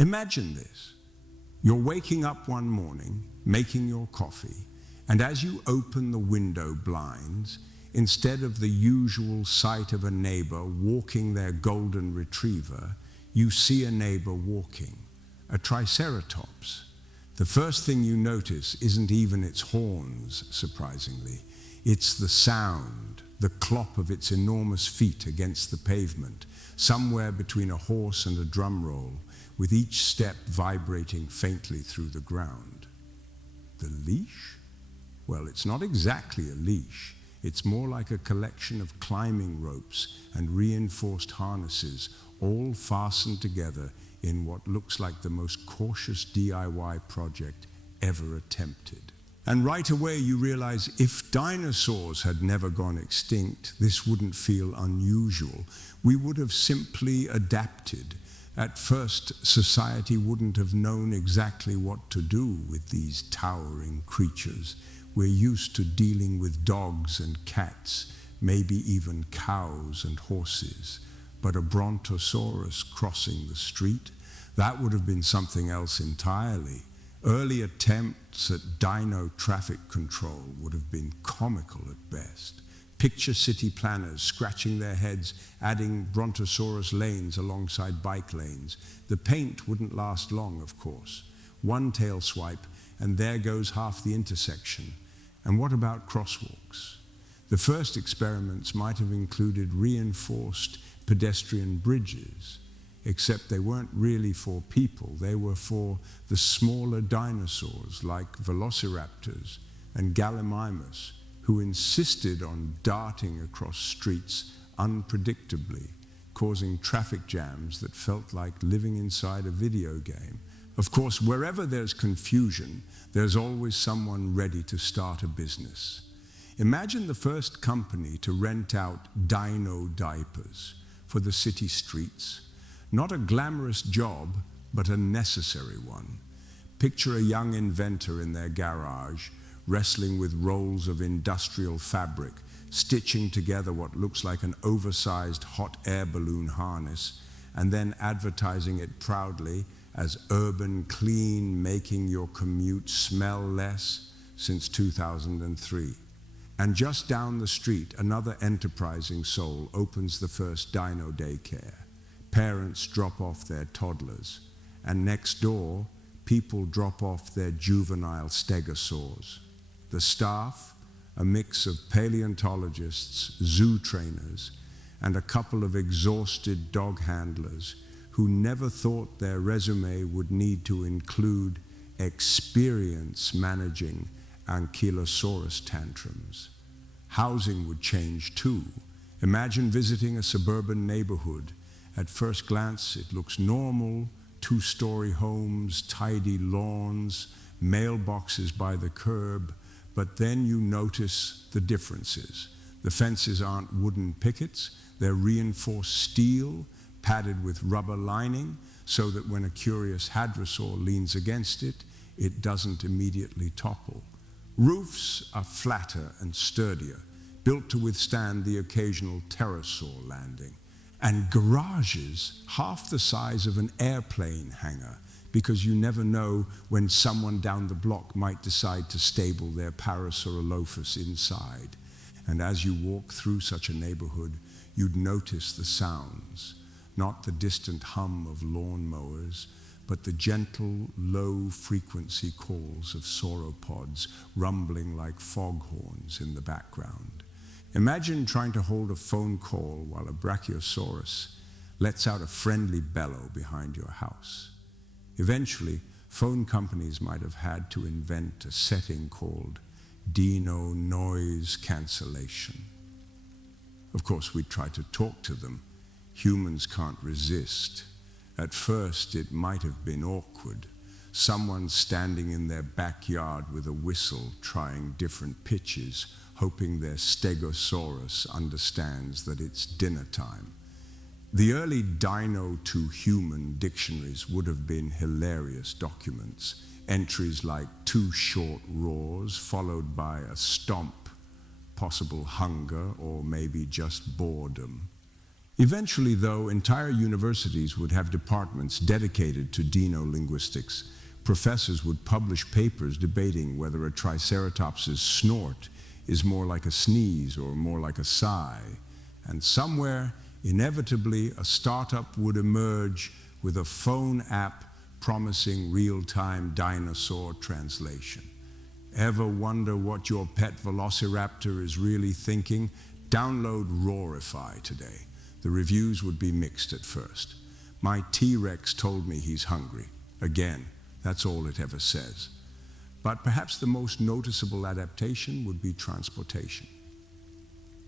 Imagine this. You're waking up one morning, making your coffee, and as you open the window blinds, instead of the usual sight of a neighbor walking their golden retriever, you see a neighbor walking, a Triceratops. The first thing you notice isn't even its horns, surprisingly. It's the sound, the clop of its enormous feet against the pavement, somewhere between a horse and a drum roll, with each step vibrating faintly through the ground. The leash? Well, it's not exactly a leash. It's more like a collection of climbing ropes and reinforced harnesses, all fastened together in what looks like the most cautious DIY project ever attempted. And right away you realize if dinosaurs had never gone extinct, this wouldn't feel unusual. We would have simply adapted. At first, society wouldn't have known exactly what to do with these towering creatures. We're used to dealing with dogs and cats, maybe even cows and horses. But a Brontosaurus crossing the street, that would have been something else entirely. Early attempts at dino traffic control would have been comical at best. Picture city planners scratching their heads, adding Brontosaurus lanes alongside bike lanes. The paint wouldn't last long, of course. One tail swipe, and there goes half the intersection. And what about crosswalks? The first experiments might have included reinforced pedestrian bridges, except they weren't really for people. They were for the smaller dinosaurs like velociraptors and gallimimus, who insisted on darting across streets unpredictably, causing traffic jams that felt like living inside a video game. Of course, wherever there's confusion, there's always someone ready to start a business. Imagine the first company to rent out dino diapers for the city streets. Not a glamorous job, but a necessary one. Picture a young inventor in their garage, wrestling with rolls of industrial fabric, stitching together what looks like an oversized hot air balloon harness, and then advertising it proudly as urban clean, making your commute smell less since 2003. And just down the street, another enterprising soul opens the first dino daycare. Parents drop off their toddlers, and next door, people drop off their juvenile stegosaurs. The staff, a mix of paleontologists, zoo trainers, and a couple of exhausted dog handlers who never thought their resume would need to include experience managing ankylosaurus tantrums. Housing would change too. Imagine visiting a suburban neighborhood. At first glance, it looks normal: two-story homes, tidy lawns, mailboxes by the curb. But then you notice the differences. The fences aren't wooden pickets, they're reinforced steel, padded with rubber lining, so that when a curious hadrosaur leans against it, it doesn't immediately topple. Roofs are flatter and sturdier, built to withstand the occasional pterosaur landing. And garages half the size of an airplane hangar, because you never know when someone down the block might decide to stable their Parasaurolophus inside. And as you walk through such a neighborhood, you'd notice the sounds, not the distant hum of lawnmowers, but the gentle, low-frequency calls of sauropods rumbling like foghorns in the background. Imagine trying to hold a phone call while a Brachiosaurus lets out a friendly bellow behind your house. Eventually, phone companies might have had to invent a setting called dino noise cancellation. Of course, we'd try to talk to them. Humans can't resist. At first, it might have been awkward. Someone standing in their backyard with a whistle, trying different pitches, hoping their stegosaurus understands that it's dinner time. The early dino-to-human dictionaries would have been hilarious documents. Entries like 2 short roars, followed by a stomp, possible hunger, or maybe just boredom. Eventually, though, entire universities would have departments dedicated to dino-linguistics. Professors would publish papers debating whether a Triceratops's snort is more like a sneeze or more like a sigh. And somewhere, inevitably, a startup would emerge with a phone app promising real-time dinosaur translation. Ever wonder what your pet velociraptor is really thinking? Download Roarify today. The reviews would be mixed at first. My T-Rex told me he's hungry. Again, that's all it ever says. But perhaps the most noticeable adaptation would be transportation.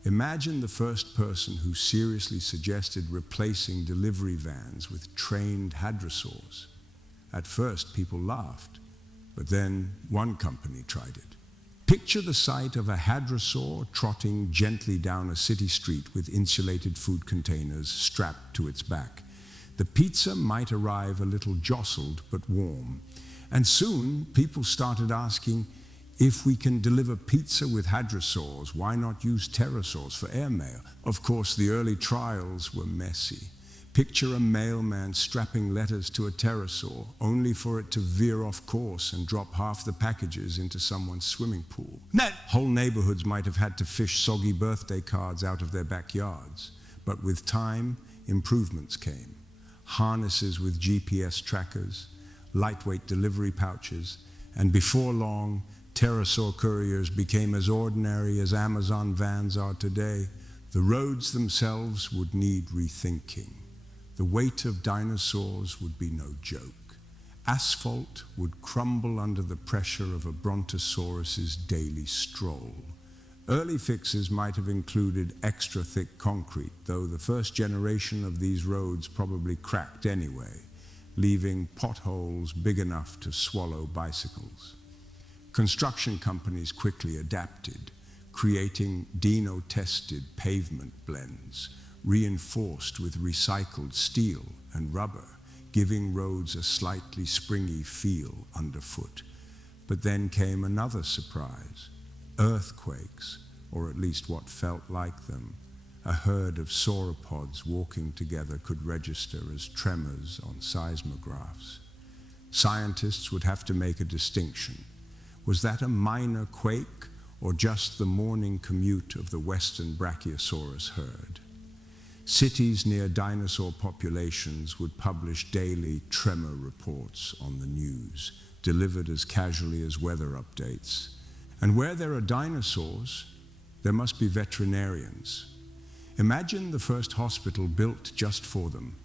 Imagine the first person who seriously suggested replacing delivery vans with trained hadrosaurs. At first, people laughed, but then one company tried it. Picture the sight of a hadrosaur trotting gently down a city street with insulated food containers strapped to its back. The pizza might arrive a little jostled but warm. And soon, people started asking, if we can deliver pizza with hadrosaurs, why not use pterosaurs for airmail? Of course, the early trials were messy. Picture a mailman strapping letters to a pterosaur, only for it to veer off course and drop half the packages into someone's swimming pool. No! Whole neighborhoods might have had to fish soggy birthday cards out of their backyards. But with time, improvements came. Harnesses with GPS trackers, lightweight delivery pouches, and before long, pterosaur couriers became as ordinary as Amazon vans are today. The roads themselves would need rethinking. The weight of dinosaurs would be no joke. Asphalt would crumble under the pressure of a brontosaurus's daily stroll. Early fixes might have included extra thick concrete, though the first generation of these roads probably cracked anyway, leaving potholes big enough to swallow bicycles. Construction companies quickly adapted, creating dino-tested pavement blends, reinforced with recycled steel and rubber, giving roads a slightly springy feel underfoot. But then came another surprise: earthquakes, or at least what felt like them. A herd of sauropods walking together could register as tremors on seismographs. Scientists would have to make a distinction. Was that a minor quake, or just the morning commute of the western Brachiosaurus herd? Cities near dinosaur populations would publish daily tremor reports on the news, delivered as casually as weather updates. And where there are dinosaurs, there must be veterinarians. Imagine the first hospital built just for them.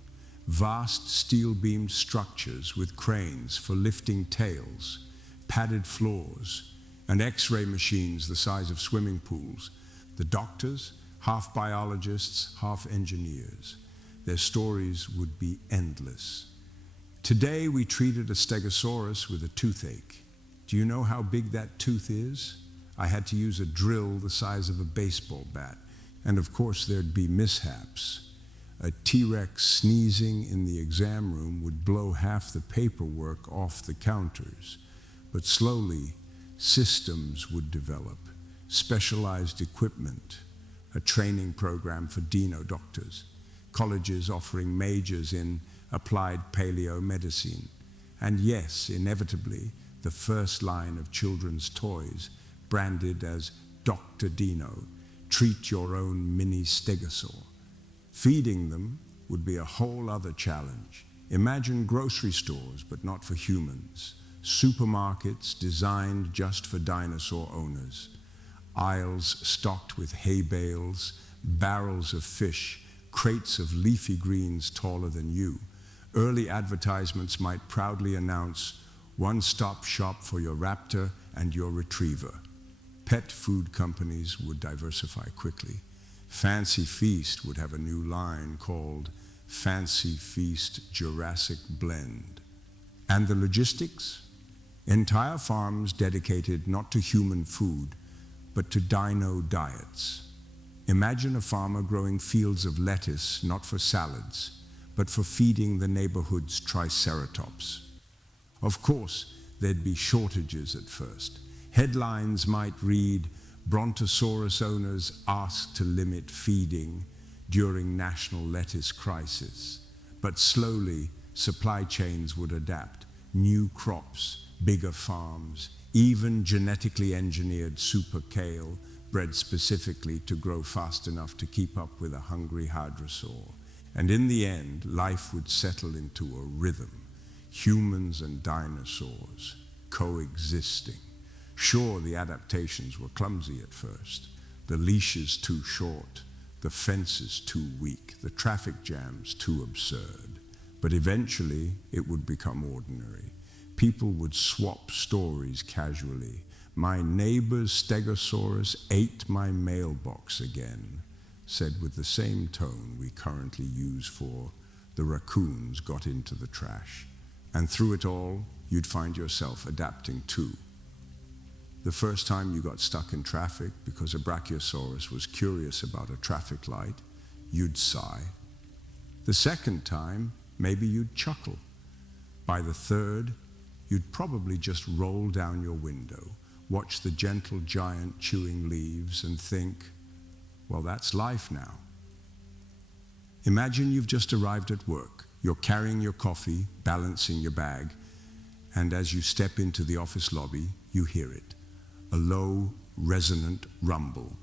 Vast steel-beamed structures with cranes for lifting tails, padded floors, and X-ray machines the size of swimming pools. The doctors, half biologists, half engineers. Their stories would be endless. Today, we treated a stegosaurus with a toothache. Do you know how big that tooth is? I had to use a drill the size of a baseball bat. And of course, there'd be mishaps. A T-Rex sneezing in the exam room would blow half the paperwork off the counters. But slowly, systems would develop, specialized equipment, a training program for dino doctors, colleges offering majors in applied paleomedicine, and yes, inevitably, the first line of children's toys, branded as Dr. Dino, treat your own mini stegosaur. Feeding them would be a whole other challenge. Imagine grocery stores, but not for humans. Supermarkets designed just for dinosaur owners. Aisles stocked with hay bales, barrels of fish, crates of leafy greens taller than you. Early advertisements might proudly announce, one-stop shop for your raptor and your retriever. Pet food companies would diversify quickly. Fancy Feast would have a new line called Fancy Feast Jurassic Blend. And the logistics? Entire farms dedicated not to human food, but to dino diets. Imagine a farmer growing fields of lettuce not for salads, but for feeding the neighborhood's Triceratops. Of course, there'd be shortages at first. Headlines might read, Brontosaurus owners asked to limit feeding, during national lettuce crisis. But slowly, supply chains would adapt. New crops, bigger farms, even genetically engineered super kale bred specifically to grow fast enough to keep up with a hungry hadrosaur. And in the end, life would settle into a rhythm. Humans and dinosaurs coexisting. Sure, the adaptations were clumsy at first. The leashes too short, the fences too weak, the traffic jams too absurd. But eventually, it would become ordinary. People would swap stories casually. My neighbor's Stegosaurus ate my mailbox again, said with the same tone we currently use for the raccoons got into the trash. And through it all, you'd find yourself adapting too. The first time you got stuck in traffic because a Brachiosaurus was curious about a traffic light, you'd sigh. The second time, maybe you'd chuckle. By the third, you'd probably just roll down your window, watch the gentle giant chewing leaves and think, well, that's life now. Imagine you've just arrived at work. You're carrying your coffee, balancing your bag, and as you step into the office lobby, you hear it. A low, resonant rumble.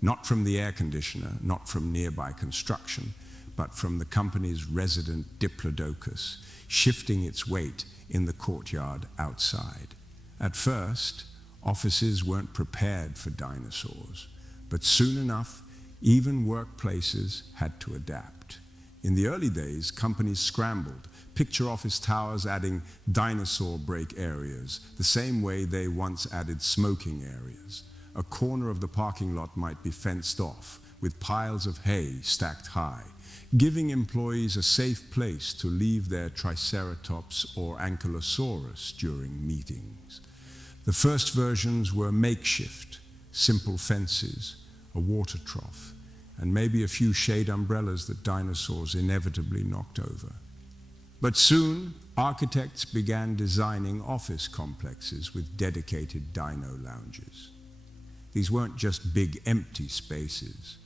Not from the air conditioner, not from nearby construction, but from the company's resident diplodocus, shifting its weight in the courtyard outside. At first, offices weren't prepared for dinosaurs, but soon enough, even workplaces had to adapt. In the early days, companies scrambled. Picture office towers adding dinosaur break areas, the same way they once added smoking areas. A corner of the parking lot might be fenced off, with piles of hay stacked high, giving employees a safe place to leave their Triceratops or Ankylosaurus during meetings. The first versions were makeshift, simple fences, a water trough, and maybe a few shade umbrellas that dinosaurs inevitably knocked over. But soon, architects began designing office complexes with dedicated dino lounges. These weren't just big empty spaces.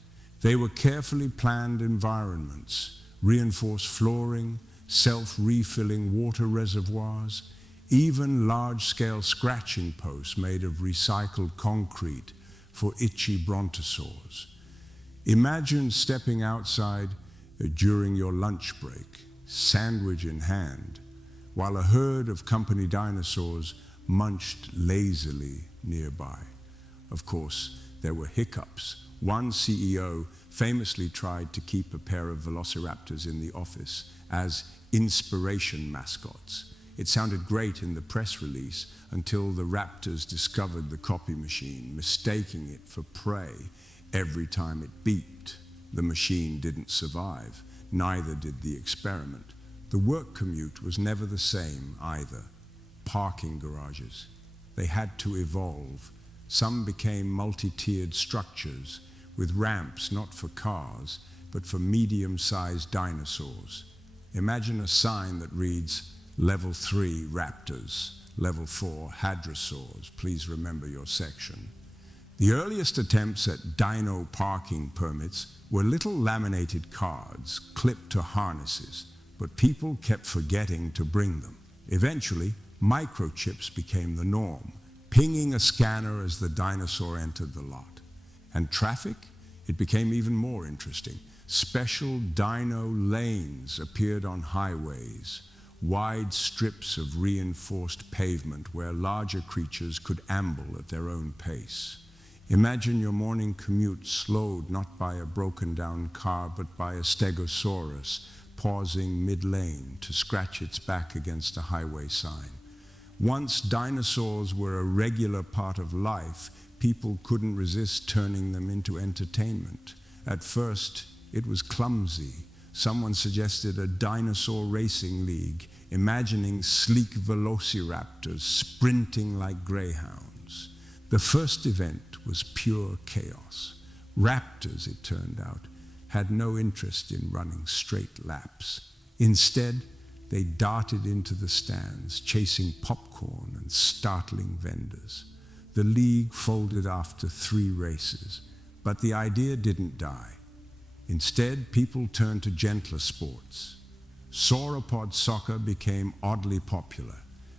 They were carefully planned environments, reinforced flooring, self-refilling water reservoirs, even large-scale scratching posts made of recycled concrete for itchy brontosaurs. Imagine stepping outside during your lunch break, sandwich in hand, while a herd of company dinosaurs munched lazily nearby. Of course, there were hiccups. One CEO famously tried to keep a pair of velociraptors in the office as inspiration mascots. It sounded great in the press release until the raptors discovered the copy machine, mistaking it for prey. Every time it beeped, the machine didn't survive. Neither did the experiment. The work commute was never the same either. Parking garages. They had to evolve. Some became multi-tiered structures with ramps not for cars, but for medium-sized dinosaurs. Imagine a sign that reads, Level 3 Raptors, Level 4 Hadrosaurs. Please remember your section. The earliest attempts at dino parking permits were little laminated cards clipped to harnesses, but people kept forgetting to bring them. Eventually, microchips became the norm, pinging a scanner as the dinosaur entered the lot. And traffic? It became even more interesting. Special dino lanes appeared on highways, wide strips of reinforced pavement where larger creatures could amble at their own pace. Imagine your morning commute slowed not by a broken-down car, but by a Stegosaurus pausing mid-lane to scratch its back against a highway sign. Once dinosaurs were a regular part of life, people couldn't resist turning them into entertainment. At first, it was clumsy. Someone suggested a dinosaur racing league, imagining sleek velociraptors sprinting like greyhounds. The first event was pure chaos. Raptors, it turned out, had no interest in running straight laps. Instead, they darted into the stands, chasing popcorn and startling vendors. The league folded after 3 races, but the idea didn't die. Instead, people turned to gentler sports. Sauropod soccer became oddly popular,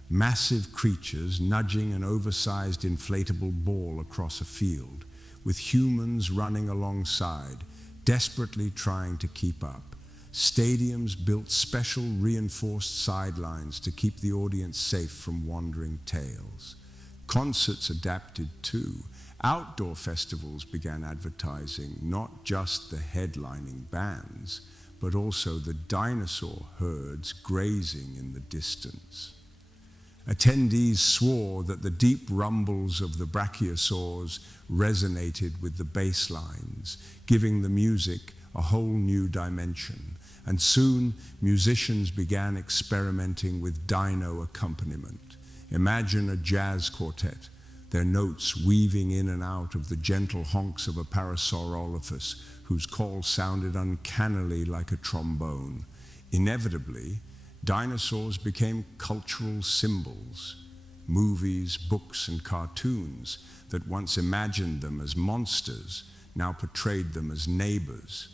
massive creatures nudging an oversized inflatable ball across a field, with humans running alongside, desperately trying to keep up. Stadiums built special reinforced sidelines to keep the audience safe from wandering tails. Concerts adapted too. Outdoor festivals began advertising not just the headlining bands, but also the dinosaur herds grazing in the distance. Attendees swore that the deep rumbles of the Brachiosaurs resonated with the bass lines, giving the music a whole new dimension. And soon, musicians began experimenting with dino accompaniment. Imagine a jazz quartet, their notes weaving in and out of the gentle honks of a Parasaurolophus whose call sounded uncannily like a trombone. Inevitably, dinosaurs became cultural symbols. Movies, books, and cartoons that once imagined them as monsters now portrayed them as neighbors.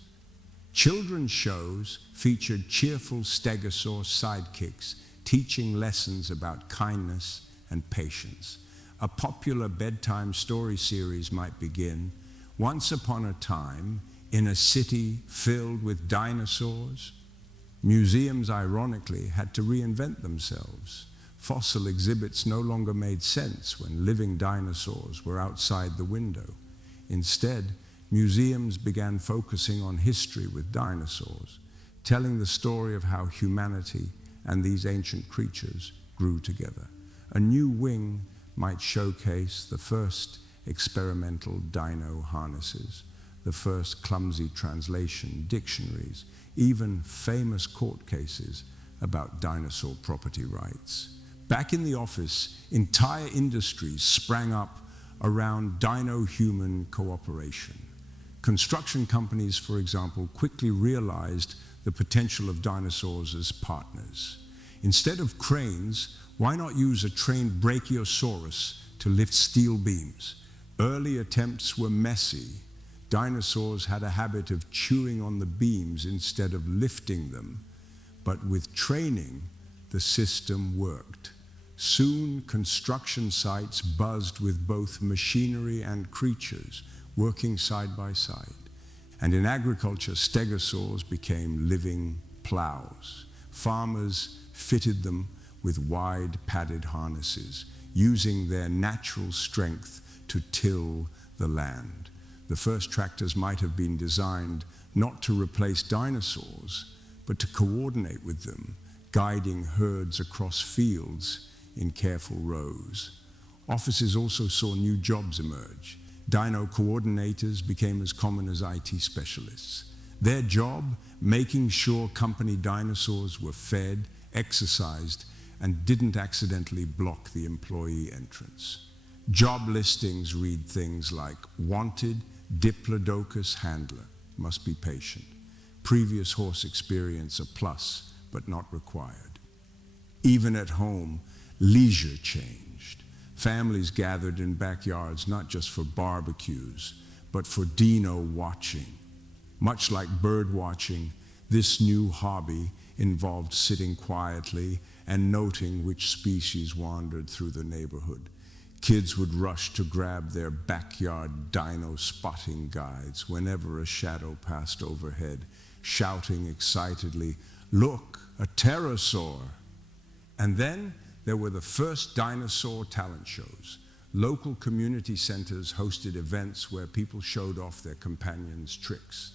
Children's shows featured cheerful stegosaur sidekicks teaching lessons about kindness and patience. A popular bedtime story series might begin. Once upon a time, in a city filled with dinosaurs, museums, ironically, had to reinvent themselves. Fossil exhibits no longer made sense when living dinosaurs were outside the window. Instead, museums began focusing on history with dinosaurs, telling the story of how humanity and these ancient creatures grew together. A new wing might showcase the first experimental dino harnesses, the first clumsy translation dictionaries, even famous court cases about dinosaur property rights. Back in the office, entire industries sprang up around dino-human cooperation. Construction companies, for example, quickly realized the potential of dinosaurs as partners. Instead of cranes, why not use a trained Brachiosaurus to lift steel beams? Early attempts were messy. Dinosaurs had a habit of chewing on the beams instead of lifting them, but with training, the system worked. Soon, construction sites buzzed with both machinery and creatures working side by side. And in agriculture, stegosaurs became living plows. Farmers fitted them with wide padded harnesses, using their natural strength to till the land. The first tractors might have been designed not to replace dinosaurs, but to coordinate with them, guiding herds across fields in careful rows. Offices also saw new jobs emerge. Dino coordinators became as common as IT specialists. Their job, making sure company dinosaurs were fed, exercised, and didn't accidentally block the employee entrance. Job listings read things like, wanted Diplodocus handler, must be patient. Previous horse experience a plus, but not required. Even at home, leisure changed. Families gathered in backyards not just for barbecues, but for dino watching. Much like bird watching, this new hobby involved sitting quietly and noting which species wandered through the neighborhood. Kids would rush to grab their backyard dino spotting guides whenever a shadow passed overhead, shouting excitedly, "Look, a pterosaur!" And then there were the first dinosaur talent shows. Local community centers hosted events where people showed off their companions' tricks.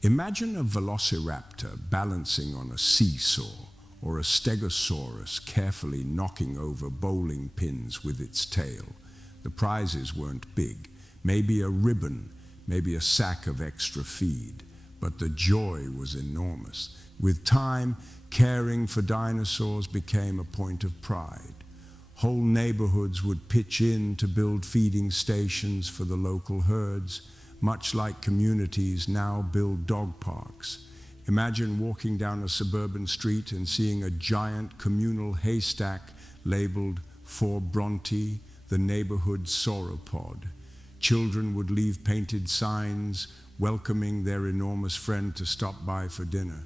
Imagine a velociraptor balancing on a seesaw, or a stegosaurus carefully knocking over bowling pins with its tail. The prizes weren't big, maybe a ribbon, maybe a sack of extra feed, but the joy was enormous. With time, caring for dinosaurs became a point of pride. Whole neighborhoods would pitch in to build feeding stations for the local herds, much like communities now build dog parks. Imagine walking down a suburban street and seeing a giant communal haystack labeled for Bronte, the neighborhood sauropod. Children would leave painted signs welcoming their enormous friend to stop by for dinner.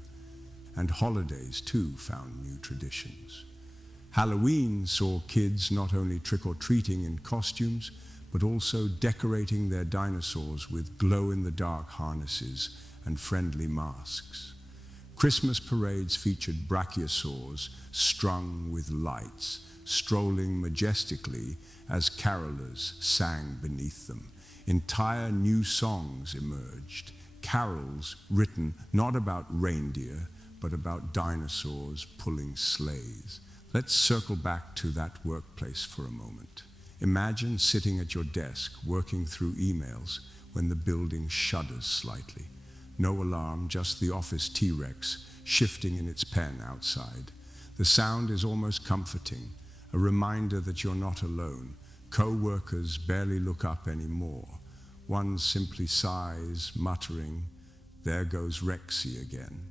And holidays, too, found new traditions. Halloween saw kids not only trick-or-treating in costumes, but also decorating their dinosaurs with glow-in-the-dark harnesses and friendly masks. Christmas parades featured Brachiosaurs strung with lights, strolling majestically as carolers sang beneath them. Entire new songs emerged, carols written not about reindeer, but about dinosaurs pulling sleighs. Let's circle back to that workplace for a moment. Imagine sitting at your desk, working through emails, when the building shudders slightly. No alarm, just the office T-Rex shifting in its pen outside. The sound is almost comforting, a reminder that you're not alone. Co-workers barely look up anymore. One simply sighs, muttering, "There goes Rexy again."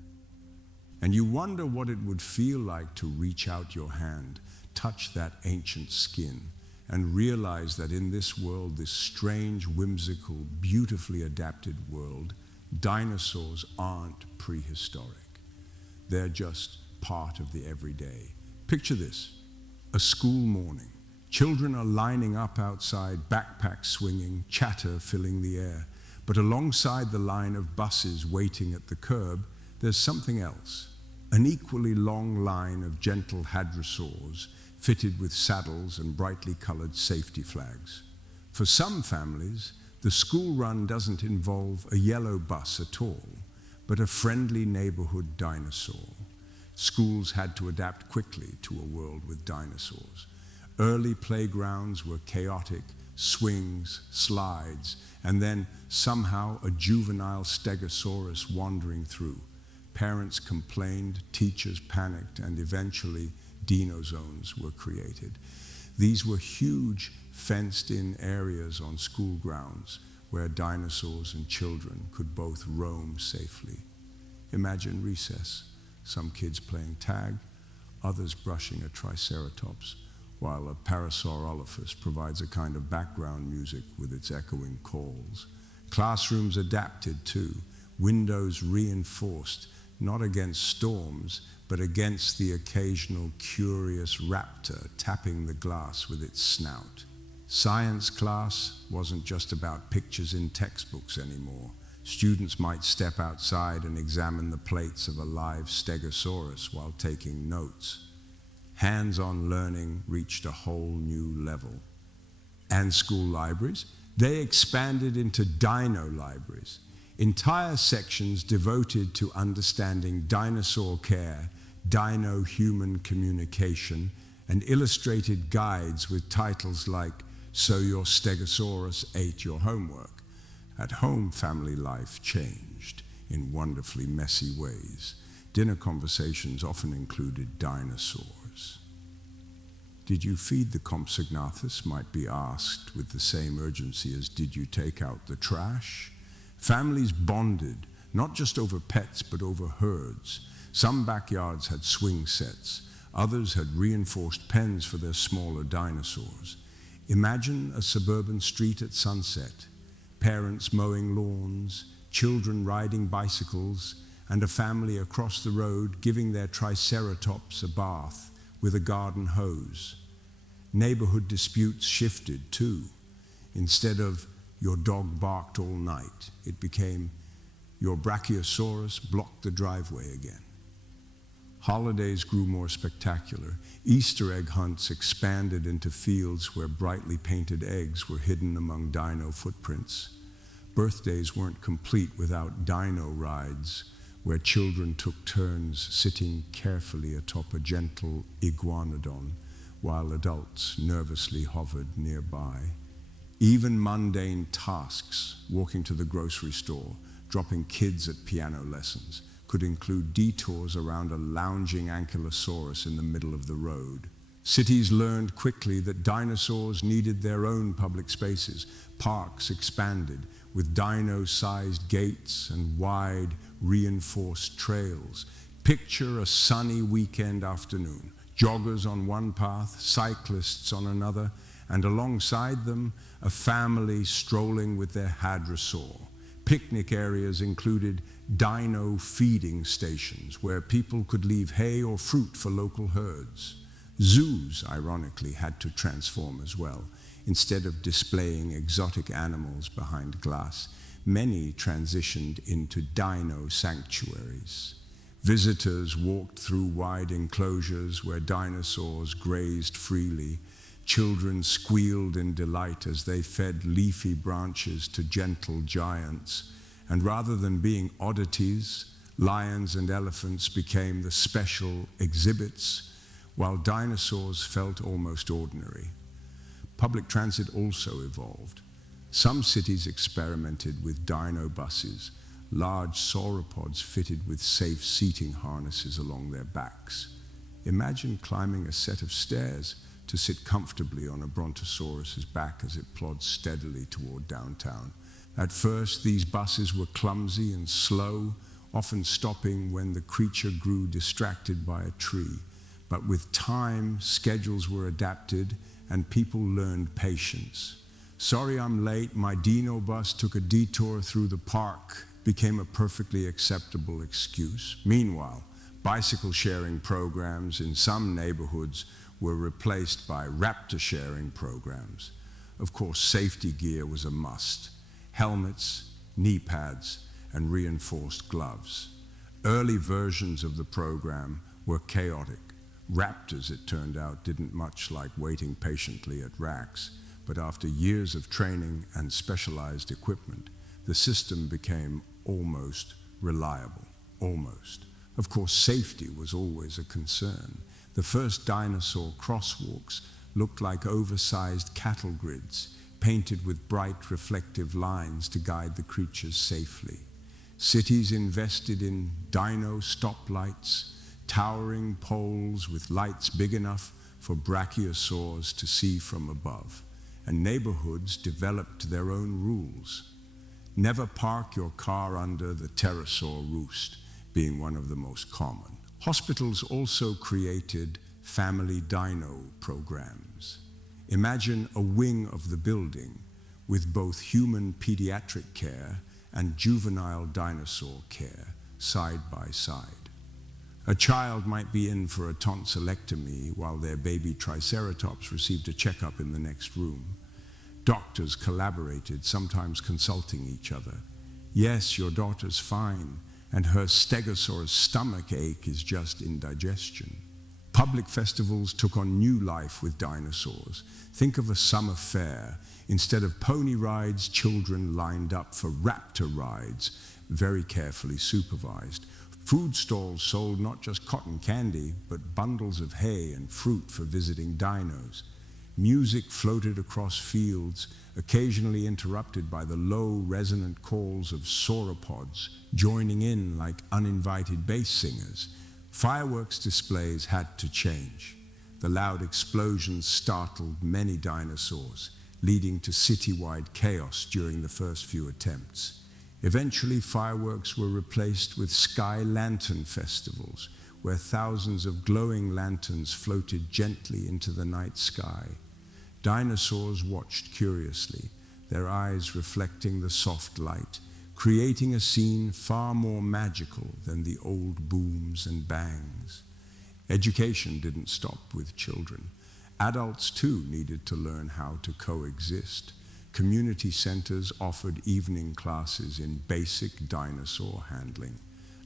And you wonder what it would feel like to reach out your hand, touch that ancient skin, and realize that in this world, this strange, whimsical, beautifully adapted world, dinosaurs aren't prehistoric. They're just part of the everyday. Picture this, a school morning. Children are lining up outside, backpacks swinging, chatter filling the air. But alongside the line of buses waiting at the curb, there's something else. An equally long line of gentle hadrosaurs fitted with saddles and brightly colored safety flags. For some families, the school run doesn't involve a yellow bus at all, but a friendly neighborhood dinosaur. Schools had to adapt quickly to a world with dinosaurs. Early playgrounds were chaotic, swings, slides, and then somehow a juvenile stegosaurus wandering through. Parents complained, teachers panicked, and eventually dino zones were created. These were huge, fenced-in areas on school grounds where dinosaurs and children could both roam safely. Imagine recess, some kids playing tag, others brushing a Triceratops, while a Parasaurolophus provides a kind of background music with its echoing calls. Classrooms adapted too, windows reinforced, not against storms, but against the occasional curious raptor tapping the glass with its snout. Science class wasn't just about pictures in textbooks anymore. Students might step outside and examine the plates of a live stegosaurus while taking notes. Hands-on learning reached a whole new level. And school libraries? They expanded into dino libraries. Entire sections devoted to understanding dinosaur care, dino-human communication, and illustrated guides with titles like "So Your Stegosaurus Ate Your Homework." At home, family life changed in wonderfully messy ways. Dinner conversations often included dinosaurs. Did you feed the compsognathus might be asked with the same urgency as did you take out the trash? Families bonded, not just over pets, but over herds. Some backyards had swing sets. Others had reinforced pens for their smaller dinosaurs. Imagine a suburban street at sunset, parents mowing lawns, children riding bicycles, and a family across the road giving their Triceratops a bath with a garden hose. Neighborhood disputes shifted too. Instead of "your dog barked all night," it became "your Brachiosaurus blocked the driveway again." Holidays grew more spectacular. Easter egg hunts expanded into fields where brightly painted eggs were hidden among dino footprints. Birthdays weren't complete without dino rides, where children took turns sitting carefully atop a gentle iguanodon, while adults nervously hovered nearby. Even mundane tasks, walking to the grocery store, dropping kids at piano lessons, could include detours around a lounging ankylosaurus in the middle of the road. Cities learned quickly that dinosaurs needed their own public spaces. Parks expanded with dino-sized gates and wide, reinforced trails. Picture a sunny weekend afternoon. Joggers on one path, cyclists on another, and alongside them, a family strolling with their hadrosaur. Picnic areas included dino feeding stations where people could leave hay or fruit for local herds. Zoos, ironically, had to transform as well. Instead of displaying exotic animals behind glass, many transitioned into dino sanctuaries. Visitors walked through wide enclosures where dinosaurs grazed freely. Children squealed in delight as they fed leafy branches to gentle giants. And rather than being oddities, lions and elephants became the special exhibits, while dinosaurs felt almost ordinary. Public transit also evolved. Some cities experimented with dino buses, large sauropods fitted with safe seating harnesses along their backs. Imagine climbing a set of stairs to sit comfortably on a brontosaurus's back as it plods steadily toward downtown. At first, these buses were clumsy and slow, often stopping when the creature grew distracted by a tree. But with time, schedules were adapted and people learned patience. "Sorry I'm late, my dino bus took a detour through the park," became a perfectly acceptable excuse. Meanwhile, bicycle sharing programs in some neighborhoods were replaced by raptor sharing programs. Of course, safety gear was a must. Helmets, knee pads, and reinforced gloves. Early versions of the program were chaotic. Raptors, it turned out, didn't much like waiting patiently at racks, but after years of training and specialized equipment, the system became almost reliable. Almost. Of course, safety was always a concern. The first dinosaur crosswalks looked like oversized cattle grids, painted with bright reflective lines to guide the creatures safely. Cities invested in dino stoplights, towering poles with lights big enough for brachiosaurs to see from above. And neighborhoods developed their own rules. Never park your car under the pterosaur roost, being one of the most common. Hospitals also created family dino programs. Imagine a wing of the building with both human pediatric care and juvenile dinosaur care side by side. A child might be in for a tonsillectomy while their baby Triceratops received a checkup in the next room. Doctors collaborated, sometimes consulting each other. "Yes, your daughter's fine, and her stegosaur's stomach ache is just indigestion." Public festivals took on new life with dinosaurs. Think of a summer fair. Instead of pony rides, children lined up for raptor rides, very carefully supervised. Food stalls sold not just cotton candy, but bundles of hay and fruit for visiting dinos. Music floated across fields, occasionally interrupted by the low, resonant calls of sauropods, joining in like uninvited bass singers. Fireworks displays had to change. The loud explosions startled many dinosaurs, leading to citywide chaos during the first few attempts. Eventually, fireworks were replaced with sky lantern festivals, where thousands of glowing lanterns floated gently into the night sky. Dinosaurs watched curiously, their eyes reflecting the soft light, creating a scene far more magical than the old booms and bangs. Education didn't stop with children. Adults, too, needed to learn how to coexist. Community centers offered evening classes in basic dinosaur handling.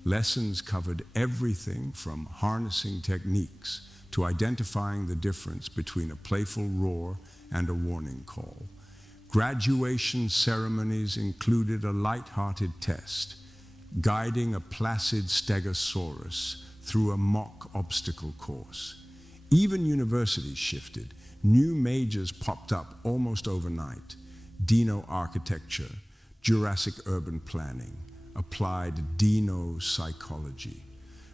Lessons covered everything from harnessing techniques to identifying the difference between a playful roar and a warning call. Graduation ceremonies included a light-hearted test, guiding a placid stegosaurus through a mock obstacle course. Even universities shifted. New majors popped up almost overnight. Dino architecture, Jurassic urban planning, applied dino psychology.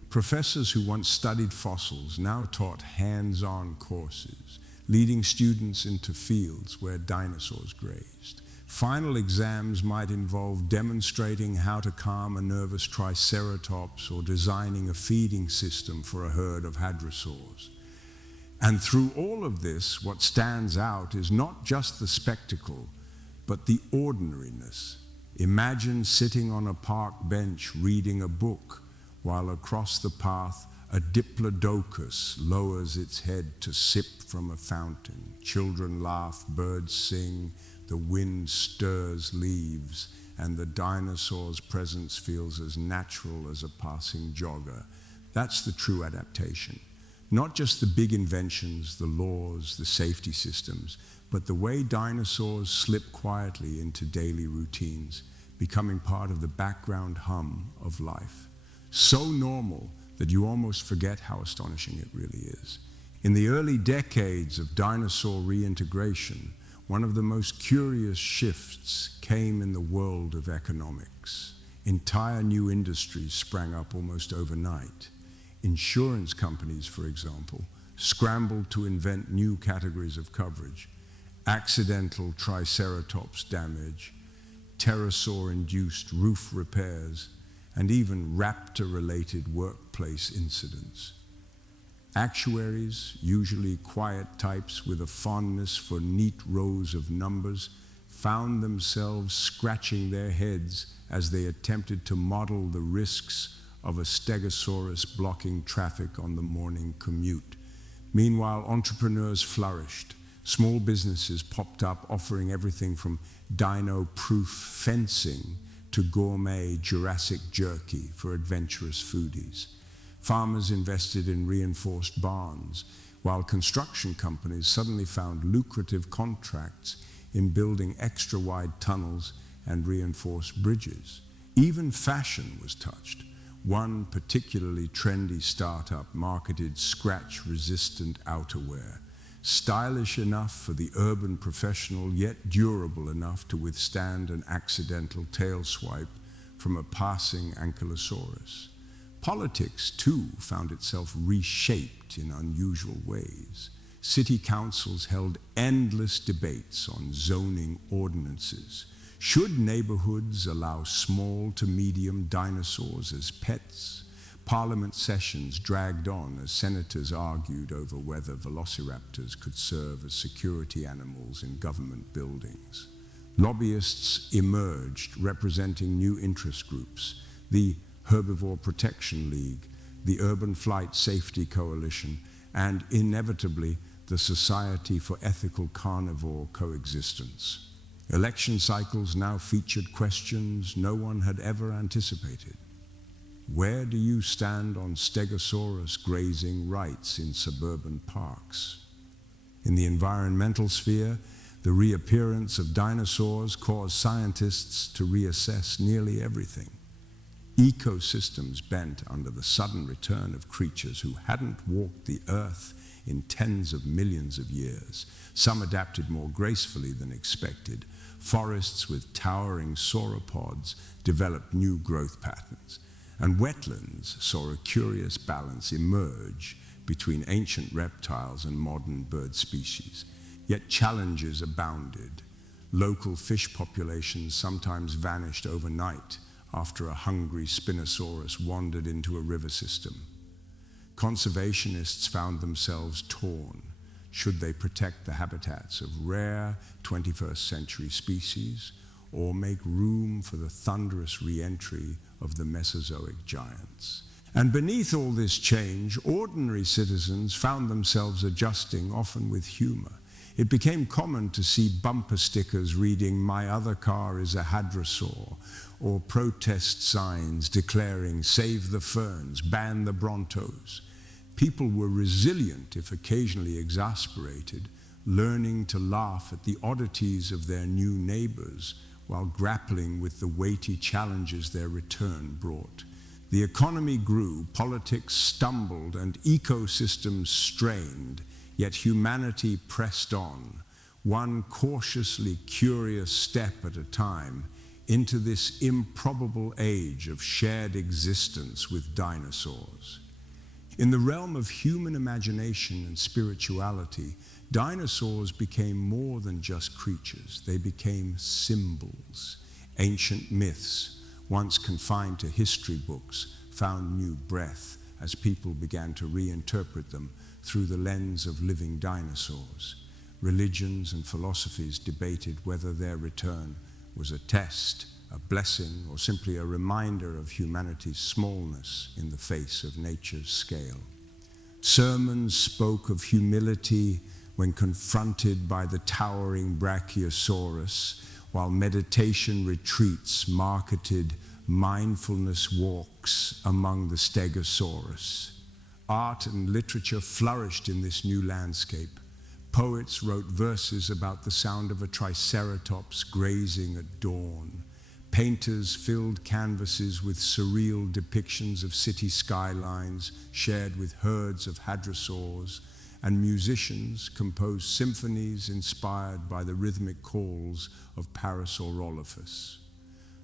Professors who once studied fossils now taught hands-on courses, leading students into fields where dinosaurs grazed. Final exams might involve demonstrating how to calm a nervous Triceratops or designing a feeding system for a herd of hadrosaurs. And through all of this, what stands out is not just the spectacle, but the ordinariness. Imagine sitting on a park bench reading a book while across the path a diplodocus lowers its head to sip from a fountain. Children laugh, birds sing, the wind stirs leaves, and the dinosaur's presence feels as natural as a passing jogger. That's the true adaptation. Not just the big inventions, the laws, the safety systems, but the way dinosaurs slip quietly into daily routines, becoming part of the background hum of life. So normal that you almost forget how astonishing it really is. In the early decades of dinosaur reintegration, one of the most curious shifts came in the world of economics. Entire new industries sprang up almost overnight. Insurance companies, for example, scrambled to invent new categories of coverage: accidental Triceratops damage, pterosaur-induced roof repairs, and even raptor-related workplace incidents. Actuaries, usually quiet types with a fondness for neat rows of numbers, found themselves scratching their heads as they attempted to model the risks of a stegosaurus blocking traffic on the morning commute. Meanwhile, entrepreneurs flourished. Small businesses popped up offering everything from dino-proof fencing to gourmet Jurassic jerky for adventurous foodies. Farmers invested in reinforced barns, while construction companies suddenly found lucrative contracts in building extra-wide tunnels and reinforced bridges. Even fashion was touched. One particularly trendy startup marketed scratch-resistant outerwear, stylish enough for the urban professional, yet durable enough to withstand an accidental tail swipe from a passing ankylosaurus. Politics, too, found itself reshaped in unusual ways. City councils held endless debates on zoning ordinances. Should neighborhoods allow small to medium dinosaurs as pets? Parliament sessions dragged on as senators argued over whether velociraptors could serve as security animals in government buildings. Lobbyists emerged representing new interest groups: the Herbivore Protection League, the Urban Flight Safety Coalition, and inevitably the Society for Ethical Carnivore Coexistence. Election cycles now featured questions no one had ever anticipated. Where do you stand on Stegosaurus grazing rights in suburban parks? In the environmental sphere, the reappearance of dinosaurs caused scientists to reassess nearly everything. Ecosystems bent under the sudden return of creatures who hadn't walked the earth in tens of millions of years. Some adapted more gracefully than expected. Forests with towering sauropods developed new growth patterns. And wetlands saw a curious balance emerge between ancient reptiles and modern bird species. Yet challenges abounded. Local fish populations sometimes vanished overnight after a hungry Spinosaurus wandered into a river system. Conservationists found themselves torn. Should they protect the habitats of rare 21st century species or make room for the thunderous re-entry of the Mesozoic giants? And beneath all this change, ordinary citizens found themselves adjusting, often with humor. It became common to see bumper stickers reading, "My other car is a hadrosaur," or protest signs declaring, "Save the ferns, ban the Brontos." People were resilient, if occasionally exasperated, learning to laugh at the oddities of their new neighbors while grappling with the weighty challenges their return brought. The economy grew, politics stumbled, and ecosystems strained, yet humanity pressed on, one cautiously curious step at a time, into this improbable age of shared existence with dinosaurs. In the realm of human imagination and spirituality, dinosaurs became more than just creatures. They became symbols. Ancient myths, once confined to history books, found new breath as people began to reinterpret them through the lens of living dinosaurs. Religions and philosophies debated whether their return was a test, a blessing, or simply a reminder of humanity's smallness in the face of nature's scale. Sermons spoke of humility when confronted by the towering Brachiosaurus, while meditation retreats marketed mindfulness walks among the Stegosaurus. Art and literature flourished in this new landscape. Poets wrote verses about the sound of a Triceratops grazing at dawn. Painters filled canvases with surreal depictions of city skylines shared with herds of hadrosaurs, and musicians composed symphonies inspired by the rhythmic calls of Parasaurolophus.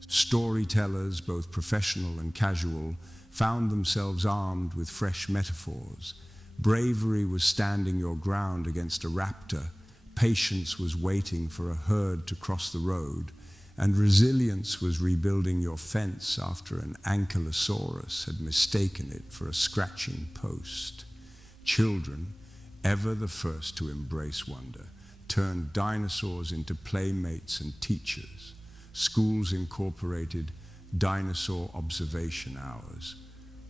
Storytellers, both professional and casual, found themselves armed with fresh metaphors. Bravery was standing your ground against a raptor, patience was waiting for a herd to cross the road, and resilience was rebuilding your fence after an ankylosaurus had mistaken it for a scratching post. Children, ever the first to embrace wonder, turned dinosaurs into playmates and teachers. Schools incorporated dinosaur observation hours,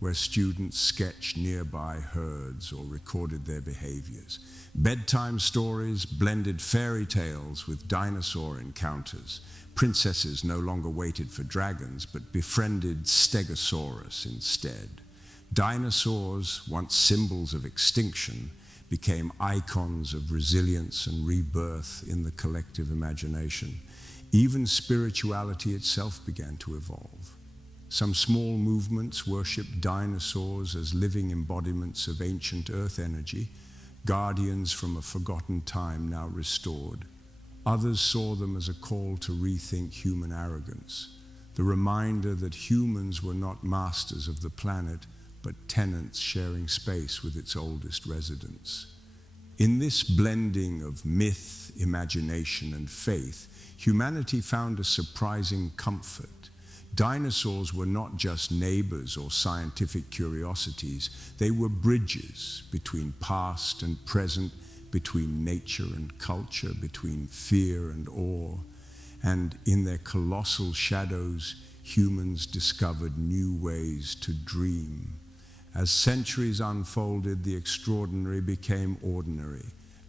where students sketched nearby herds or recorded their behaviors. Bedtime stories blended fairy tales with dinosaur encounters. Princesses no longer waited for dragons, but befriended Stegosaurus instead. Dinosaurs, once symbols of extinction, became icons of resilience and rebirth in the collective imagination. Even spirituality itself began to evolve. Some small movements worshipped dinosaurs as living embodiments of ancient earth energy, guardians from a forgotten time now restored. Others saw them as a call to rethink human arrogance, the reminder that humans were not masters of the planet, but tenants sharing space with its oldest residents. In this blending of myth, imagination, and faith, humanity found a surprising comfort. Dinosaurs were not just neighbors or scientific curiosities, they were bridges between past and present, between nature and culture, between fear and awe. And in their colossal shadows, humans discovered new ways to dream. As centuries unfolded, the extraordinary became ordinary.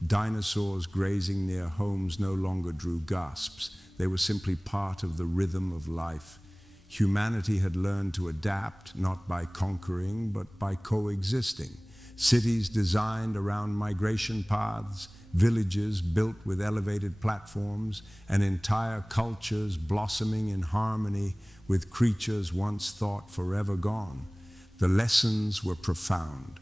Dinosaurs grazing near homes no longer drew gasps. They were simply part of the rhythm of life. Humanity had learned to adapt, not by conquering, but by coexisting. Cities designed around migration paths, villages built with elevated platforms, and entire cultures blossoming in harmony with creatures once thought forever gone. The lessons were profound.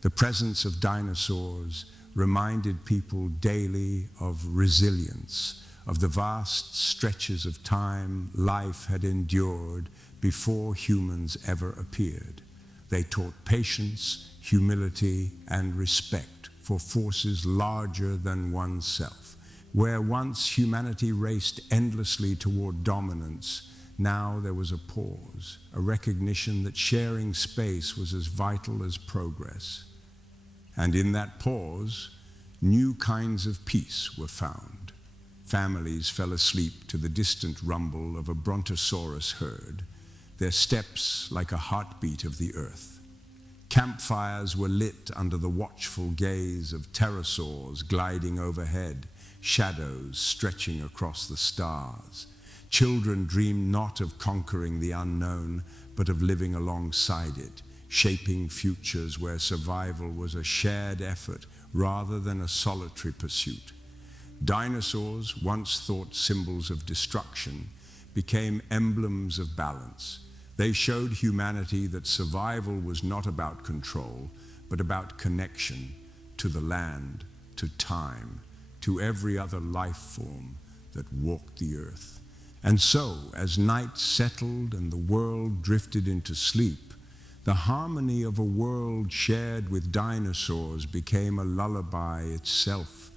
The presence of dinosaurs reminded people daily of resilience, of the vast stretches of time life had endured before humans ever appeared. They taught patience, humility, and respect for forces larger than oneself. Where once humanity raced endlessly toward dominance, now there was a pause, a recognition that sharing space was as vital as progress. And in that pause, new kinds of peace were found. Families fell asleep to the distant rumble of a Brontosaurus herd, their steps like a heartbeat of the earth. Campfires were lit under the watchful gaze of pterosaurs gliding overhead, shadows stretching across the stars. Children dreamed not of conquering the unknown, but of living alongside it, shaping futures where survival was a shared effort rather than a solitary pursuit. Dinosaurs, once thought symbols of destruction, became emblems of balance. They showed humanity that survival was not about control, but about connection to the land, to time, to every other life form that walked the earth. And so, as night settled and the world drifted into sleep, the harmony of a world shared with dinosaurs became a lullaby itself,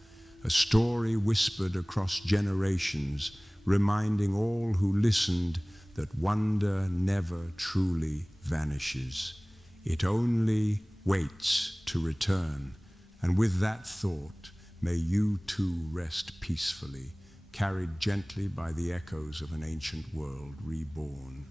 a story whispered across generations, reminding all who listened that wonder never truly vanishes. It only waits to return. And with that thought, may you too rest peacefully. carried gently by the echoes of an ancient world reborn.